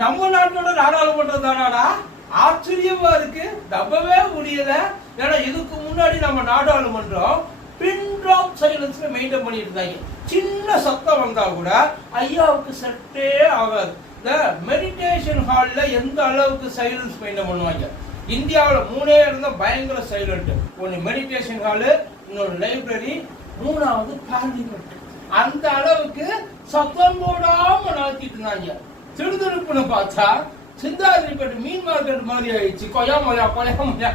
நம்ம நாட்டோட நாடாளுமன்றம் தானாடா? ஆச்சரியமா இருக்கு. நம்பவே முடியல. ஏன்னா இதுக்கு முன்னாடி நம்ம நாடாளுமன்றம் பின் ட்ராப் சைலன்ஸ்ல மெயின்டைன் பண்ணிட்டு இருந்தாங்க சின்ன சத்தம் வந்தா கூட ஐயாவுக்கு செட்டே ஆகாது. இந்த மெடிடேஷன் ஹாலில் எந்த அளவுக்கு சைலன்ஸ் மெயின்டைன் பண்ணுவாங்க? இந்தியாவில் மூணே இருந்தால் பயங்கர சைலண்ட் ஒன்று மெடிடேஷன் ஹாலு இன்னொரு லைப்ரரி மூணாவது பார்லிமெண்ட் அந்த அளவுக்கு சத்தம் போடாமல் நடத்திட்டு இருந்தாங்க. திருதுருப்புன்னு பார்த்தா சிந்தாதிரிப்பட்டு மீன் மார்க்கெட் மாதிரி ஆயிடுச்சு. கொயா மொயா கொயா மொயா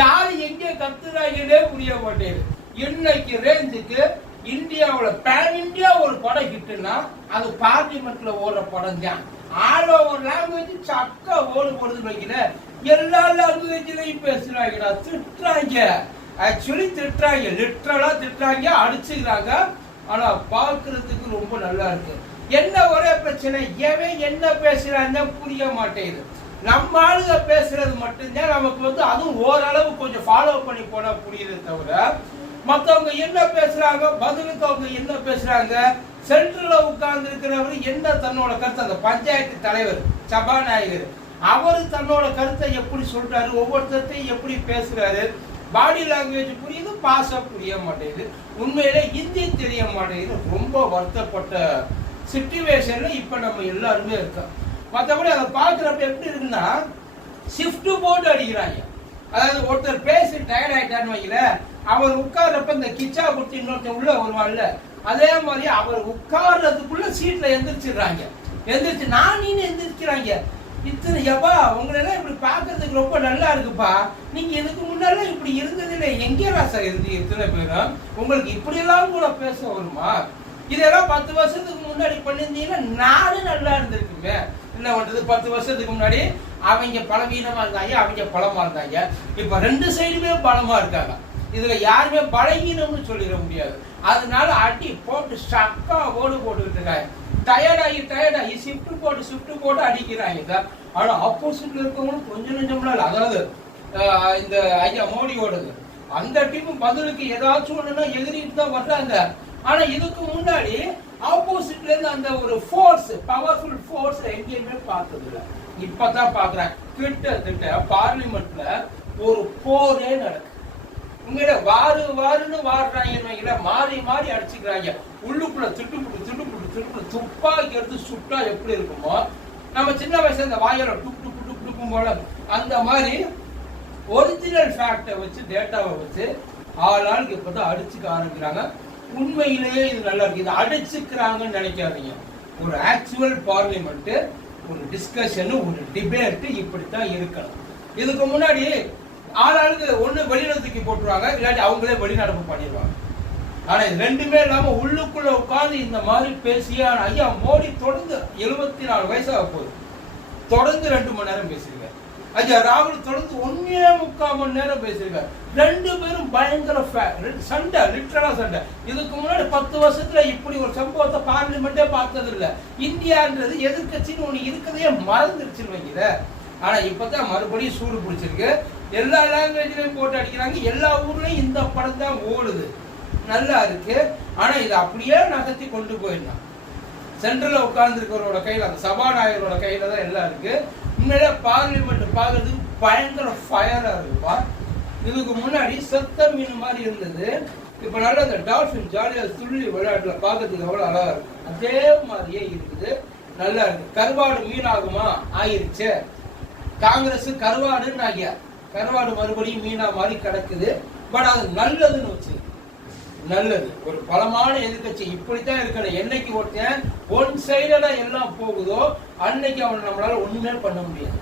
யாரு எங்கே கத்துறாங்கன்னே புரிய மாட்டேங்குது. இன்னைக்கு ரேஞ்சுக்கு இந்தியாவில் பேன் இந்தியா ஒரு படம் ஹிட்டுன்னா அது பார்லிமெண்ட்ல ஓடுற படம் தான் ஆல் ஓவர் லாங்குவேஜ் சக்கா ஓடு போடுது வைக்கல. எல்லா லாங்குவேஜ்லயும் பேசுறாங்கடா திட்டுறாங்க. ஆக்சுவலி திட்டுறாங்க லிட்ரலா திட்டுறாங்க அடிச்சுக்கிறாங்க. ஆனா பார்க்கறதுக்கு ரொம்ப நல்லா இருக்கு. என்ன ஒரே பிரச்சனை? எவன் என்ன பேசுறான்னு புரிய மாட்டேங்குது. நம்ம ஆளுங்க பேசுறது மட்டும்தான் நமக்கு வந்து அதுவும் ஓரளவு கொஞ்சம் ஃபாலோ பண்ணி போனா புரியுது தவிர மற்றவங்க என்ன பேசுறாங்க பதிலுக்கு அவங்க என்ன பேசுறாங்க சென்ட்ரல உட்கார்ந்து இருக்கிறவர் என்ன தன்னோட கருத்து அந்த பஞ்சாயத்து தலைவர் சபாநாயகர் அவர் தன்னோட கருத்தை எப்படி சொல்றாரு ஒவ்வொருத்தர்த்தையும் எப்படி பேசுறாரு பாடி லாங்குவேஜ் புரியுது பாச புரிய மாட்டேங்குது உண்மையிலே ஹிந்தி தெரிய மாட்டேங்குது ரொம்ப வருத்தப்பட்ட சுச்சுவேஷன்ல இப்ப நம்ம எல்லாருமே இருக்கோம். மற்றபடி அதை பார்க்குறப்ப எப்படி இருக்குன்னா ஷிஃப்ட் போட்டு அடிக்கிறாங்க. அதாவது ஒருத்தர் பேசி டயர்ட் ஆயிட்டான்னு வைக்கல அவர் உட்கார்றப்ப இந்த கிச்சா குட்டி இன்னொருத்த உள்ள வருவான்ல அதே மாதிரி அவர் உட்கார்றதுக்குள்ள சீட்ல எந்திரிச்சிடுறாங்க. எந்திரிச்சு நான் நீனு எந்திரிக்கிறாங்க. இத்தனை எப்பா உங்களெல்லாம் இப்படி பார்க்கறதுக்கு ரொம்ப நல்லா இருக்குப்பா. நீங்க இதுக்கு முன்னால இப்படி இருந்ததில்லை. எங்கே ராசா இருந்து இத்தனை பேரும்? உங்களுக்கு இப்படியெல்லாம் கூட பேச வருமா? இதெல்லாம் பத்து வருஷத்துக்கு முன்னாடி பண்ணியிருந்தீங்கன்னா நானும் நல்லா இருந்திருக்குங்க. என்ன பண்றது? பத்து வருஷத்துக்கு முன்னாடி அவங்க பலவீனமா இருந்தாங்க அவங்க பலமா இருந்தாங்க. இப்ப ரெண்டு சைடுமே பலமா இருக்காங்க. இதுல யாருமே பலகீனம்னு சொல்லிட முடியாது. அதனால அடி போட்டு ஸ்டக்கா ஓடு போட்டுக்கிட்டு இருக்காங்க. டயர்ட் ஆகி ஷிஃப்ட் போட்டு ஷிஃப்ட் போட்டு அடிக்கிறாங்க சார் ஆனா ஆப்போசிட்ல இருக்கவங்களும் கொஞ்சம் நெஞ்சம்லாம் இல்ல. அதாவது இந்த ஐயா மோடியோடது. அந்த டீம் பதிலுக்கு ஏதாச்சும் ஒண்ணுன்னா எதிரிட்டு தான் வர்றாங்க. ஆனா இதுக்கு முன்னாடி ஆப்போசிட்ல இருந்து அந்த ஒரு ஃபோர்ஸ் பவர்ஃபுல் ஃபோர்ஸ் எங்கேயுமே பார்த்தது இல்லை இப்பதான் பாக்குறேன் கிட்டத்தட்ட பார்லிமெண்ட்ல ஒரு போரே நடக்கு உங்கள வாரு வாருன்னு வாடுறாங்க மாறி மாறி அடிச்சுக்கிறாங்க. உள்ளுக்குள்ள திட்டுப்புட்டு திட்டுப்புட்டு திட்டுப்புட்டு துப்பாக்கி எடுத்து சுட்டா எப்படி இருக்குமோ நம்ம சின்ன வயசுல இந்த வாயில டுக் டுக் டுக் டுக்கும் போல அந்த மாதிரி ஒரிஜினல் ஃபேக்டை வச்சு டேட்டாவை வச்சு ஆளாளுக்கு ஆளுக்கு இப்பதான் அடிச்சுக்க ஆரம்பிக்கிறாங்க. உண்மையிலேயே இது நல்லா இருக்கு. இதை அடிச்சுக்கிறாங்கன்னு நினைக்காதீங்க. ஒரு ஆக்சுவல் பார்லிமெண்ட் ஒரு டிஸ்கஷன் ஒரு டிபேட் இப்படித்தான் இருக்கணும். இதுக்கு முன்னாடி ஆளாளுக்கு ஒண்ணு வெளிநடத்துக்கு போட்டுருவாங்க இல்லாட்டி அவங்களே வெளிநடப்பு பண்ணிடுவாங்க. ஆனா இது ரெண்டுமே இல்லாம உள்ளுக்குள்ள உட்காந்து இந்த மாதிரி பேசிய ஐயா மோடி தொடர்ந்து எழுபத்தி நாலு வயசாக போகுது. தொடர்ந்து ரெண்டு மணி நேரம் பேசியிருக்காரு ஐயா ராகுல் தொடர்ந்து ஒன்னே முக்கால் மணி நேரம் பேசியிருக்காரு. ரெண்டு பேரும் பயங்கர சண்டை லிட்டரலா சண்டை. இதுக்கு முன்னாடி பத்து வருஷத்துல இப்படி ஒரு சம்பவத்தை பார்லிமெண்டே பார்த்தது இல்ல இந்தியான்றது எதிர்க்கட்சின்னு ஒண்ணு இருக்கதையே மறந்துருச்சுன்னு வைக்கிற ஆனா இப்பதான் மறுபடியும் சூடு பிடிச்சிருக்கு. எல்லா லாங்குவேஜ்லயும் போட்டு அடிக்கிறாங்க. எல்லா ஊர்லயும் இந்த படம் தான் ஓடுது. நல்லா இருக்கு. ஆனா இதை அப்படியே நகர்த்தி கொண்டு போயிடலாம். சென்ட்ரல்ல உட்கார்ந்துருக்கிறவரோட கையில அந்த சபாநாயகரோட கையில தான் எல்லாம் இருக்கு. உண்மையிலே பார்லிமெண்ட் பார்க்கறதுக்கு பயங்கர ஃபயரா இருக்குப்பா. இதுக்கு முன்னாடி செத்த மீன் மாதிரி இருந்தது. இப்ப நல்லா அந்த டால்ஃபின் ஜாலியா துள்ளி விளையாட்டுல பார்க்கறதுக்கு எவ்வளவு அழகா இருக்கும் அதே மாதிரியே இருக்குது. நல்லா இருக்கு. கருவாடு மீனாகுமா? ஆயிருச்சு. காங்கிரஸ் கருவாடுன்னு ஆகியா. கருவாடு மறுபடியும் மீனா மாதிரி கிடக்குது. பட் அது நல்லதுன்னு வச்சு நல்லது. ஒரு பலமான எதிர்கட்சி இப்படித்தான் இருக்கணும். என்னைக்கு ஒருத்தன் ஒன் சைடடா எல்லாம் போகுதோ அன்னைக்கு அவனை நம்மளால ஒண்ணுமே பண்ண முடியாது.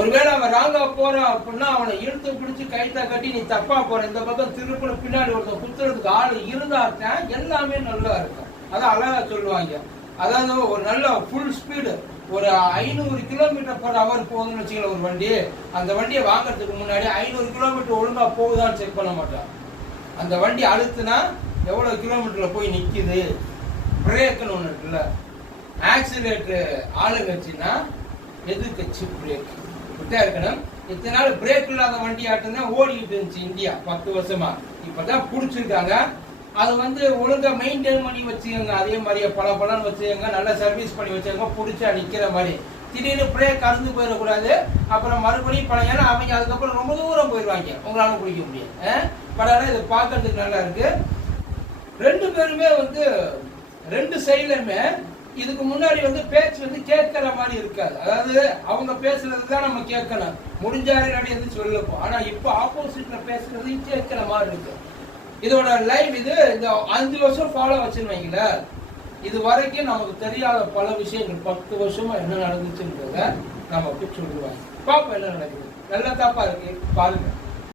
ஒருவேளை அவன் ராங்கா போறான் அப்படின்னா அவனை இழுத்து பிடிச்சு கைத்தா கட்டி நீ தப்பா போற. இந்த பக்கம் திருப்புல பின்னாடி ஒருத்தன் குத்துறதுக்கு ஆள் இருந்தாத்தான் எல்லாமே நல்லா இருக்கும். அதான் அழகா சொல்லுவாங்க. அதாவது ஒரு நல்ல ஃபுல் ஸ்பீடு ஒரு ஐநூறு கிலோமீட்டர் பர் ஹவர் போகுதுன்னு வச்சுக்கல ஒரு வண்டி. அந்த வண்டியை வாங்குறதுக்கு முன்னாடி ஐநூறு கிலோமீட்டர் ஒழுங்கா போகுதான்னு செக் பண்ண மாட்டான். அந்த வண்டி அழுத்துனா எவ்வளோ கிலோமீட்டரில் போய் நிக்குது? பிரேக்குன்னு ஒன்று இருக்குல்ல. ஆக்சிலேட்டர் ஆளுங்கட்சின்னா எதிர்கட்சி பிரேக் இப்படித்தான் இருக்கணும். இத்தனை நாள் பிரேக் இல்லாத வண்டி ஆட்டம் ஓடிக்கிட்டு இருந்துச்சு இந்தியா பத்து வருஷமா. இப்பதான் பிடிச்சிருக்காங்க. அது வந்து ஒழுங்கா மெயின்டைன் பண்ணி வச்சுக்கோங்க. அதே மாதிரியே பல பலன் வச்சுக்கோங்க. நல்லா சர்வீஸ் பண்ணி வச்சுக்கோங்க. பிடிச்சா நிற்கிற மாதிரி. திடீர்னு பிரேக் கறந்து போயிடக்கூடாது. அப்புறம் மறுபடியும் பழைய ஏன்னா அவங்க அதுக்கப்புறம் ரொம்ப போயிடுவாங்க உங்களால பிடிக்க முடியாது. பட் ஆனால் இது பார்க்கறதுக்கு நல்லா இருக்கு. ரெண்டு பேருமே வந்து ரெண்டு சைடுலயுமே இதுக்கு முன்னாடி வந்து பேச்சு வந்து கேட்கிற மாதிரி இருக்காது. அதாவது அவங்க பேசுறது தான் நம்ம கேட்கணும். முடிஞ்சாரு இல்லாட்டி சொல்லப்போம். ஆனா இப்போ ஆப்போசிட்ல பேசுறது கேட்கிற மாதிரி இருக்கு. இதோட லைவ் இது இந்த அஞ்சு வருஷம் ஃபாலோ வச்சிருவீங்களேன் இது வரைக்கும் நமக்கு தெரியாத பல விஷயங்கள். பத்து வருஷமா என்ன நடந்துச்சுன்றத நம்ம அப்படி சொல்லுவாங்க. பாப்போம் என்ன நடக்குது. நல்ல தாப்பா இருக்கு பாருங்க.